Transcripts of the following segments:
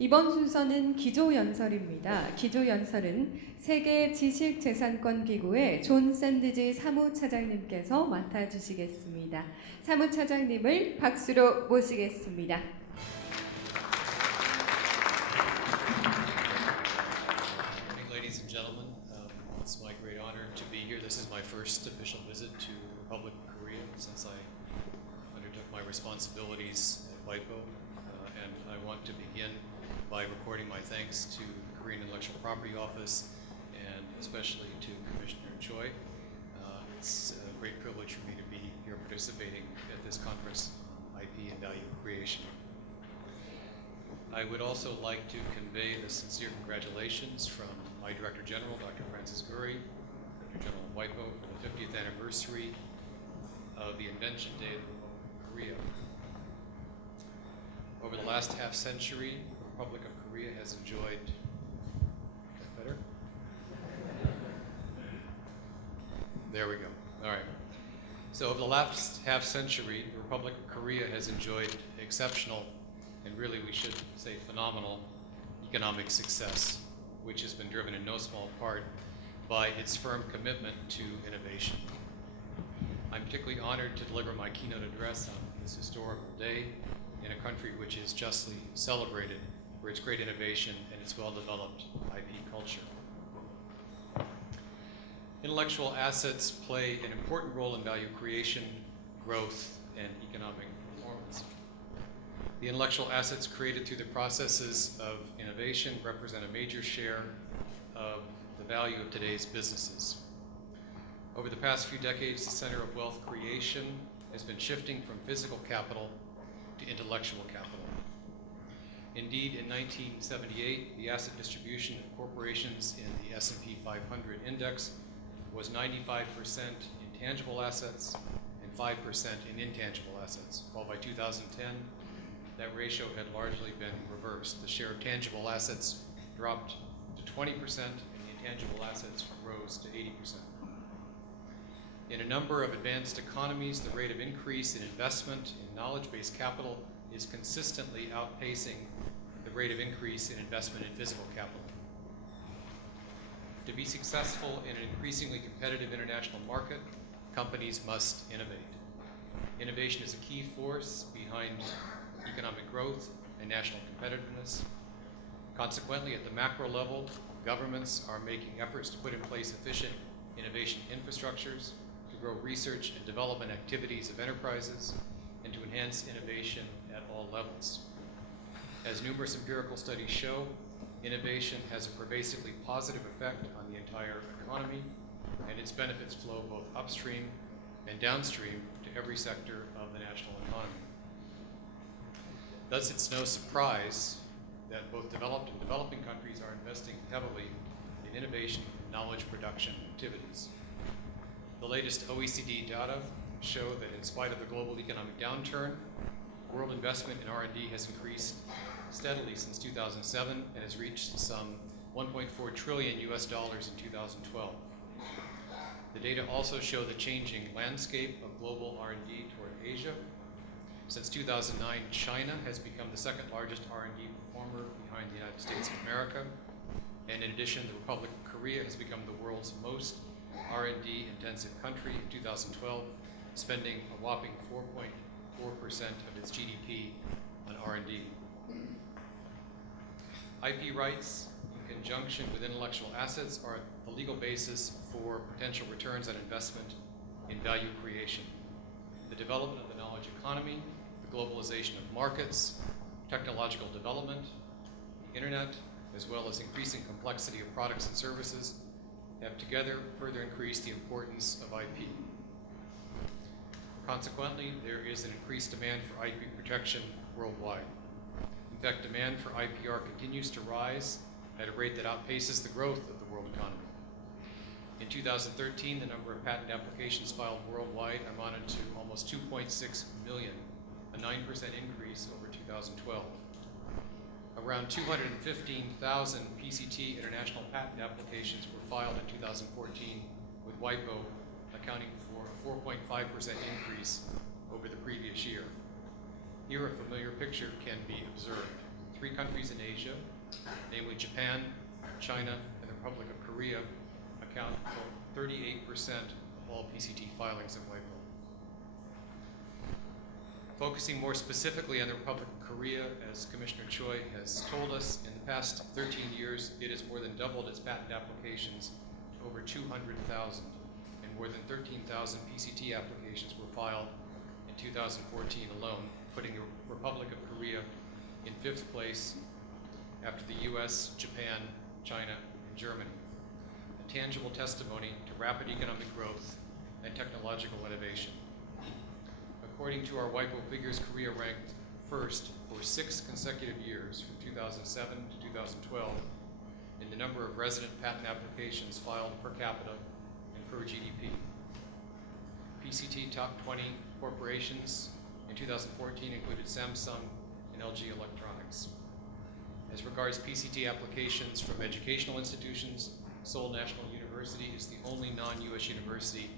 이번 순서는 기조연설입니다. 기조연설은 세계지식재산권기구의 존 샌드지 사무차장님께서 맡아주시겠습니다. 사무차장님을 박수로 모시겠습니다. Ladies and gentlemen, it's my great honor to be here. This is my first official visit to Republic of Korea since I undertook my responsibilities at WIPO, and I want to begin by recording my thanks to the Korean Intellectual Property Office and especially to Commissioner Choi. It's a great privilege for me to be here participating at this conference on IP and value creation. I would also like to convey the sincere congratulations from my Director General, Dr. Francis Guri, Director General of WIPO, for the 50th anniversary of the Invention Day of the Republic of Korea. Over the last half century, the Republic of Korea has enjoyed, is that better? There we go. All right. So over the last half century, the Republic of Korea has enjoyed exceptional, and really we should say phenomenal, economic success, which has been driven in no small part by its firm commitment to innovation. I'm particularly honored to deliver my keynote address on this historical day in a country which is justly celebrated for its great innovation and its well-developed IP culture. Intellectual assets play an important role in value creation, growth, and economic performance. The intellectual assets created through the processes of innovation represent a major share of the value of today's businesses. Over the past few decades, the center of wealth creation has been shifting from physical capital to intellectual capital. Indeed, in 1978, the asset distribution of corporations in the S&P 500 index was 95% in tangible assets and 5% in intangible assets, while by 2010, that ratio had largely been reversed. The share of tangible assets dropped to 20% and the intangible assets rose to 80%. In a number of advanced economies, the rate of increase in investment in knowledge-based capital is consistently outpacing the rate of increase in investment in physical capital. To be successful in an increasingly competitive international market, companies must innovate. Innovation is a key force behind economic growth and national competitiveness. Consequently, at the macro level, governments are making efforts to put in place efficient innovation infrastructures, to grow research and development activities of enterprises, and to enhance innovation at all levels. As numerous empirical studies show, innovation has a pervasively positive effect on the entire economy, and its benefits flow both upstream and downstream to every sector of the national economy. Thus, it's no surprise that both developed and developing countries are investing heavily in innovation and knowledge production activities. The latest OECD data show that in spite of the global economic downturn, world investment in R&D has increased steadily since 2007 and has reached some $1.4 trillion in 2012. The data also show the changing landscape of global R&D toward Asia. Since 2009, China has become the second largest R&D performer behind the United States of America. And in addition, the Republic of Korea has become the world's most R&D intensive country in 2012, spending a whopping 4.4% of its GDP on R&D. IP rights, in conjunction with intellectual assets, are the legal basis for potential returns on investment in value creation. The development of the knowledge economy, the globalization of markets, technological development, the internet, as well as increasing complexity of products and services, have together further increased the importance of IP. Consequently, there is an increased demand for IP protection worldwide. In fact, demand for IPR continues to rise at a rate that outpaces the growth of the world economy. In 2013, the number of patent applications filed worldwide amounted to almost 2.6 million, a 9% increase over 2012. Around 215,000 PCT international patent applications were filed in 2014, with WIPO accounting for a 4.5% increase over the previous year. Here, a familiar picture can be observed. 3 countries in Asia, namely Japan, China, and the Republic of Korea, account for 38% of all PCT filings of WIPO. Focusing more specifically on the Republic of Korea, as Commissioner Choi has told us, in the past 13 years, it has more than doubled its patent applications to over 200,000, and more than 13,000 PCT applications were filed in 2014 alone, putting the Republic of Korea in 5th place after the US, Japan, China, and Germany. A tangible testimony to rapid economic growth and technological innovation. According to our WIPO figures, Korea ranked first for 6 consecutive years from 2007 to 2012 in the number of resident patent applications filed per capita and per GDP. PCT top 20 corporations in 2014 included Samsung and LG Electronics. As regards PCT applications from educational institutions, Seoul National University is the only non-US university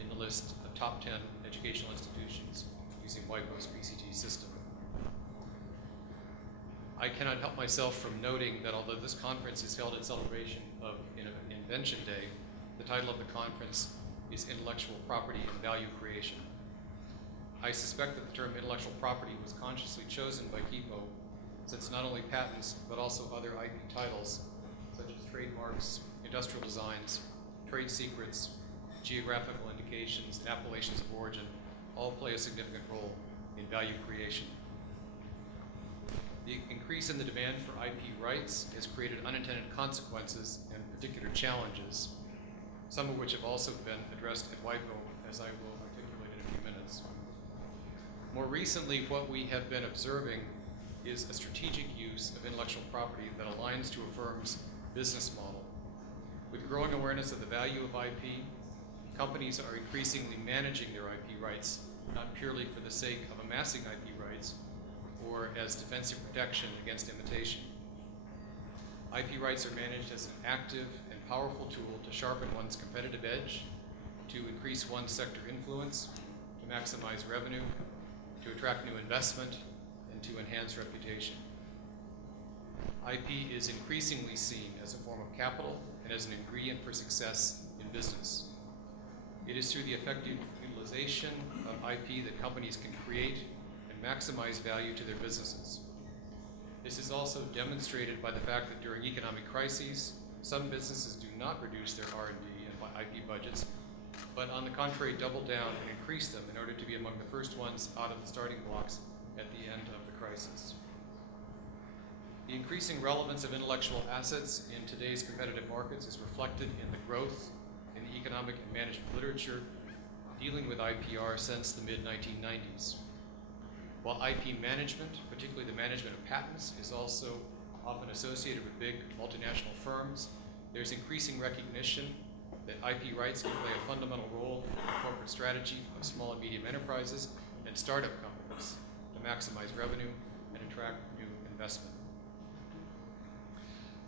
in the list of top 10 educational institutions using WIPO's PCT system. I cannot help myself from noting that although this conference is held in celebration of Invention Day, the title of the conference is Intellectual Property and Value Creation. I suspect that the term intellectual property was consciously chosen by KIPO, since not only patents, but also other IP titles, such as trademarks, industrial designs, trade secrets, geographical indications, and appellations of origin all play a significant role in value creation. The increase in the demand for IP rights has created unintended consequences and particular challenges, some of which have also been addressed at WIPO, as I will articulate in a few minutes. More recently, what we have been observing is a strategic use of intellectual property that aligns to a firm's business model. With growing awareness of the value of IP, companies are increasingly managing their IP rights, not purely for the sake of amassing IP rights or as defensive protection against imitation. IP rights are managed as an active and powerful tool to sharpen one's competitive edge, to increase one's sector influence, to maximize revenue, to attract new investment, and to enhance reputation. IP is increasingly seen as a form of capital and as an ingredient for success in business. It is through the effective utilization of IP that companies can create and maximize value to their businesses. This is also demonstrated by the fact that during economic crises, some businesses do not reduce their R&D and IP budgets, but on the contrary, double down and increase them in order to be among the first ones out of the starting blocks at the end of the crisis. The increasing relevance of intellectual assets in today's competitive markets is reflected in the growth in the economic and management literature dealing with IPR since the mid-1990s. While IP management, particularly the management of patents, is also often associated with big multinational firms, there's increasing recognition that IP rights can play a fundamental role in the corporate strategy of small and medium enterprises and startup companies to maximize revenue and attract new investment.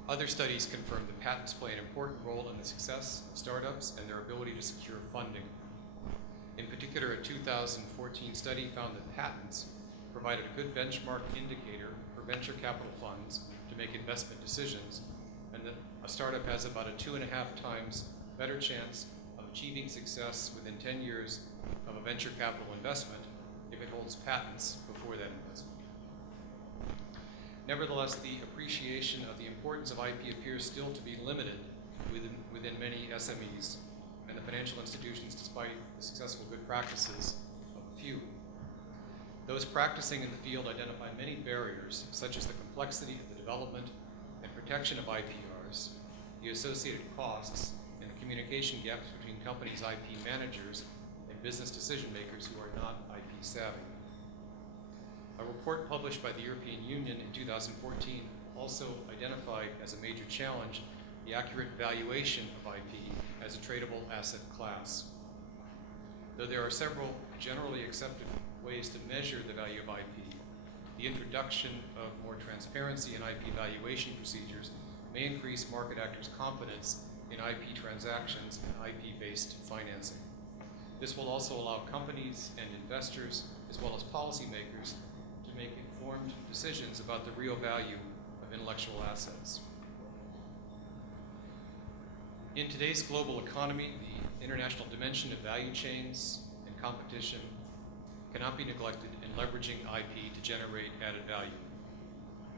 Other studies confirm that patents play an important role in the success of startups and their ability to secure funding. In particular, a 2014 study found that patents provided a good benchmark indicator for venture capital funds to make investment decisions, and that a startup has about a 2.5 times better chance of achieving success within 10 years of a venture capital investment if it holds patents before that investment. Nevertheless, the appreciation of the importance of IP appears still to be limited within many SMEs and the financial institutions, despite the successful good practices of a few. Those practicing in the field identify many barriers, such as the complexity of the development and protection of IPRs, the associated costs, and the communication gaps between companies' IP managers and business decision makers who are not IP savvy. A report published by the European Union in 2014 also identified as a major challenge the accurate valuation of IP as a tradable asset class. Though there are several generally accepted ways to measure the value of IP, the introduction of more transparency in IP valuation procedures may increase market actors' confidence in IP transactions and IP-based financing. This will also allow companies and investors, as well as policymakers, to to make informed decisions about the real value of intellectual assets. In today's global economy, the international dimension of value chains and competition cannot be neglected in leveraging IP to generate added value.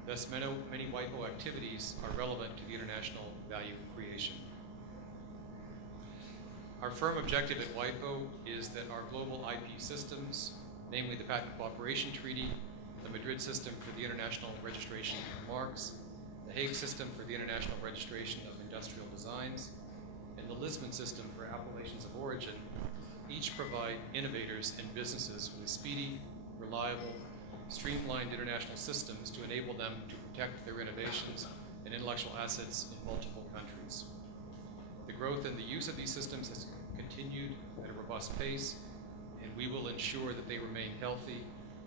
Thus, many WIPO activities are relevant to the international value creation. Our firm objective at WIPO is that our global IP systems, namely the Patent Cooperation Treaty, the Madrid system for the international registration of marks, the Hague system for the international registration of industrial designs, and the Lisbon system for appellations of origin, each provide innovators and businesses with speedy, reliable, streamlined international systems to enable them to protect their innovations and intellectual assets in multiple countries. The growth and the use of these systems has continued at a robust pace, and we will ensure that they remain healthy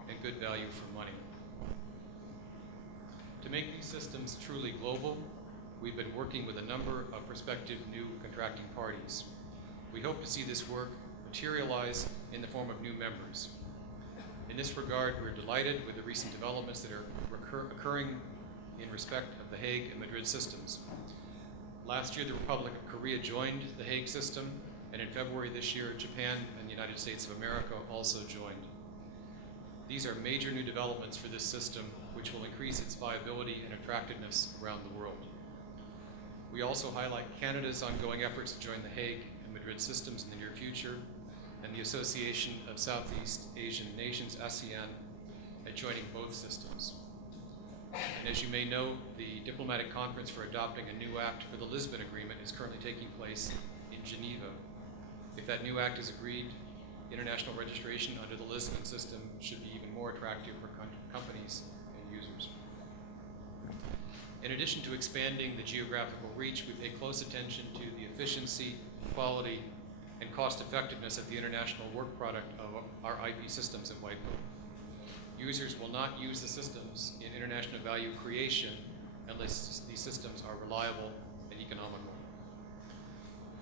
and good value for money. To make these systems truly global, we've been working with a number of prospective new contracting parties. We hope to see this work materialize in the form of new members. In this regard, we're delighted with the recent developments that are occurring in respect of the Hague and Madrid systems. Last year, the Republic of Korea joined the Hague system, and in February this year, Japan and the United States of America also joined. These are major new developments for this system, which will increase its viability and attractiveness around the world. We also highlight Canada's ongoing efforts to join the Hague and Madrid systems in the near future, and the Association of Southeast Asian Nations, ASEAN, at joining both systems. And as you may know, the diplomatic conference for adopting a new act for the Lisbon Agreement is currently taking place in Geneva. If that new act is agreed, international registration under the Lisbon system should be even more attractive for companies and users. In addition to expanding the geographical reach, we pay close attention to the efficiency, quality, and cost effectiveness of the international work product of our IP systems at WIPO. Users will not use the systems in international value creation unless these systems are reliable and economical.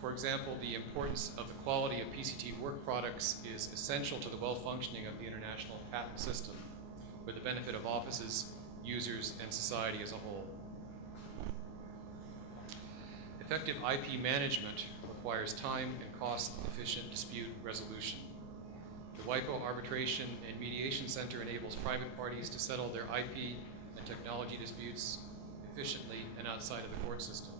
For example, the importance of the quality of PCT work products is essential to the well-functioning of the international patent system for the benefit of offices, users, and society as a whole. Effective IP management requires time and cost-efficient dispute resolution. The WIPO Arbitration and Mediation Center enables private parties to settle their IP and technology disputes efficiently and outside of the court system.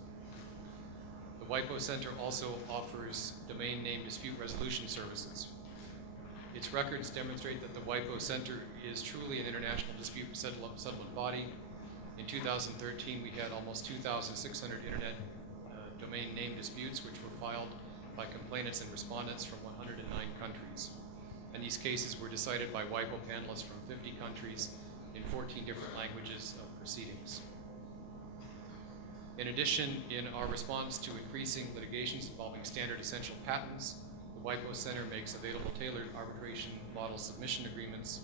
The WIPO Center also offers domain name dispute resolution services. Its records demonstrate that the WIPO Center is truly an international dispute settlement body. In 2013, we had almost 2,600 internet domain name disputes, which were filed by complainants and respondents from 109 countries. And these cases were decided by WIPO panelists from 50 countries in 14 different languages of proceedings. In addition, in our response to increasing litigations involving standard essential patents, the WIPO Center makes available tailored arbitration model submission agreements.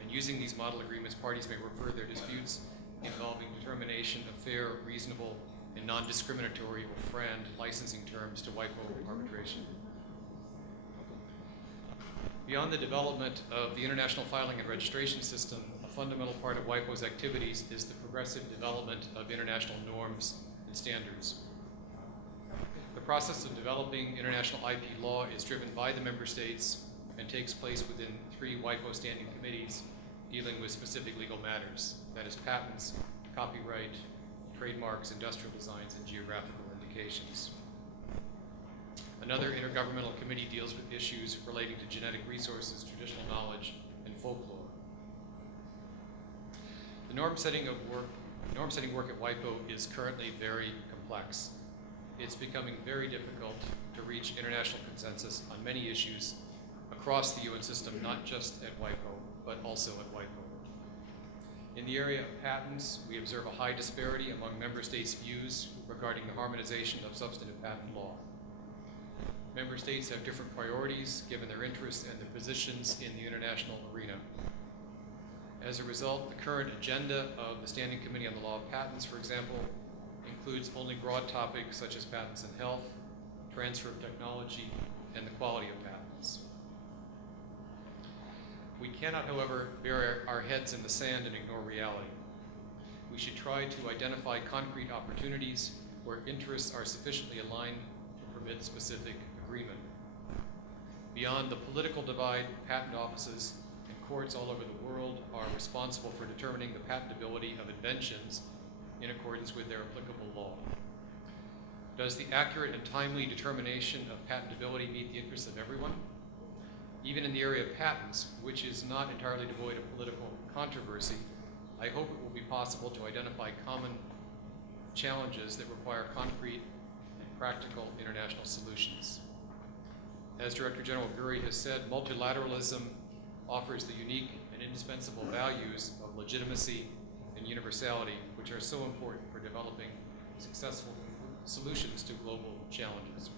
And using these model agreements, parties may refer their disputes involving determination of fair, reasonable, and non-discriminatory or FRAND licensing terms to WIPO arbitration. Beyond the development of the international filing and registration system, a fundamental part of WIPO's activities is the progressive development of international norms and standards. The process of developing international IP law is driven by the member states and takes place within 3 WIPO standing committees dealing with specific legal matters, that is patents, copyright, trademarks, industrial designs, and geographical indications. Another intergovernmental committee deals with issues relating to genetic resources, traditional knowledge, and folklore. The norm setting work at WIPO is currently very complex. It's becoming very difficult to reach international consensus on many issues across the UN system, not just at WIPO, but also at WIPO. In the area of patents, we observe a high disparity among member states' views regarding the harmonization of substantive patent law. Member states have different priorities given their interests and their positions in the international arena. As a result, the current agenda of the Standing Committee on the Law of Patents, for example, includes only broad topics such as patents in health, transfer of technology, and the quality of patents. We cannot, however, bury our heads in the sand and ignore reality. We should try to identify concrete opportunities where interests are sufficiently aligned to permit specific agreement. Beyond the political divide, patent offices and courts all over the world are responsible for determining the patentability of inventions in accordance with their applicable law. Does the accurate and timely determination of patentability meet the interests of everyone? Even in the area of patents, which is not entirely devoid of political controversy, I hope it will be possible to identify common challenges that require concrete and practical international solutions. As Director General Guri has said, multilateralism offers the unique and indispensable values of legitimacy and universality, which are so important for developing successful solutions to global challenges.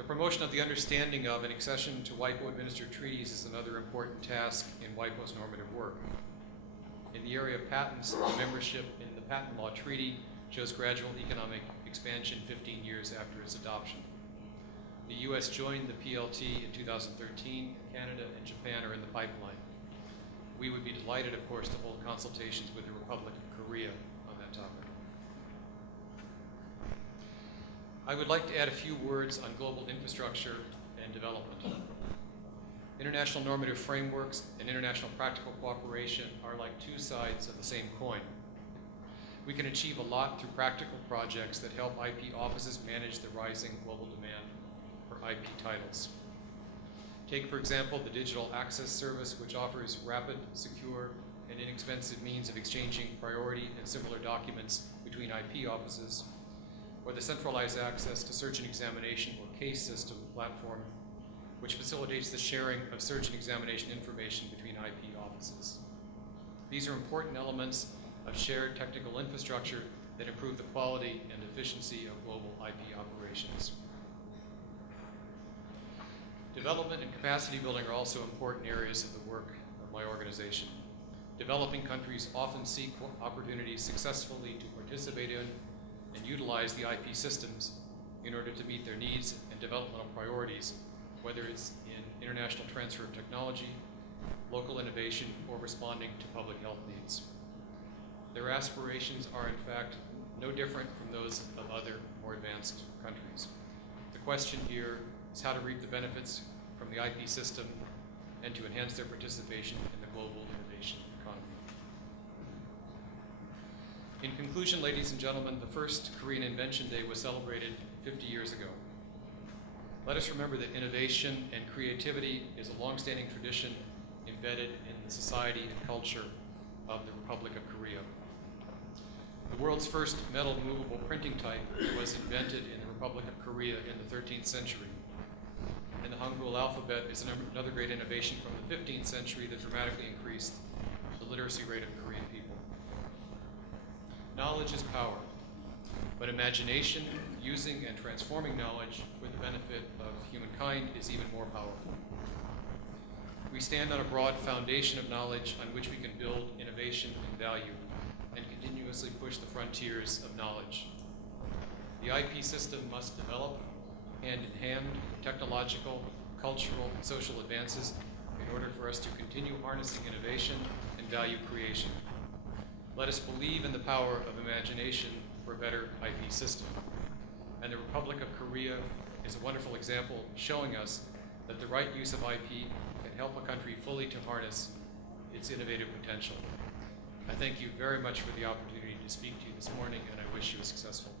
The promotion of the understanding of and accession to WIPO-administered treaties is another important task in WIPO's normative work. In the area of patents, the membership in the Patent Law Treaty shows gradual economic expansion 15 years after its adoption. The U.S. joined the PLT in 2013, Canada and Japan are in the pipeline. We would be delighted, of course, to hold consultations with the Republic of Korea on that topic. I would like to add a few words on global infrastructure and development. International normative frameworks and international practical cooperation are like two sides of the same coin. We can achieve a lot through practical projects that help IP offices manage the rising global demand for IP titles. Take, for example, the Digital Access Service, which offers rapid, secure, and inexpensive means of exchanging priority and similar documents between IP offices, or the centralized access to search and examination or case system platform, which facilitates the sharing of search and examination information between IP offices. These are important elements of shared technical infrastructure that improve the quality and efficiency of global IP operations. Development and capacity building are also important areas of the work of my organization. Developing countries often seek opportunities successfully to participate in and utilize the IP systems in order to meet their needs and developmental priorities, whether it's in international transfer of technology, local innovation, or responding to public health needs. Their aspirations are, in fact, no different from those of other more advanced countries. The question here is how to reap the benefits from the IP system and to enhance their participation in the global innovation economy. In conclusion, ladies and gentlemen, the first Korean Invention Day was celebrated 50 years ago. Let us remember that innovation and creativity is a long-standing tradition embedded in the society and culture of the Republic of Korea. The world's first metal movable printing type was invented in the Republic of Korea in the 13th century. And the Hangul alphabet is another great innovation from the 15th century that dramatically increased the literacy rate of Korean people. Knowledge is power, but imagination, using and transforming knowledge for the benefit of humankind is even more powerful. We stand on a broad foundation of knowledge on which we can build innovation and value and continuously push the frontiers of knowledge. The IP system must develop hand in hand technological, cultural, and social advances in order for us to continue harnessing innovation and value creation. Let us believe in the power of imagination for a better IP system. And the Republic of Korea is a wonderful example showing us that the right use of IP can help a country fully to harness its innovative potential. I thank you very much for the opportunity to speak to you this morning, and I wish you a successful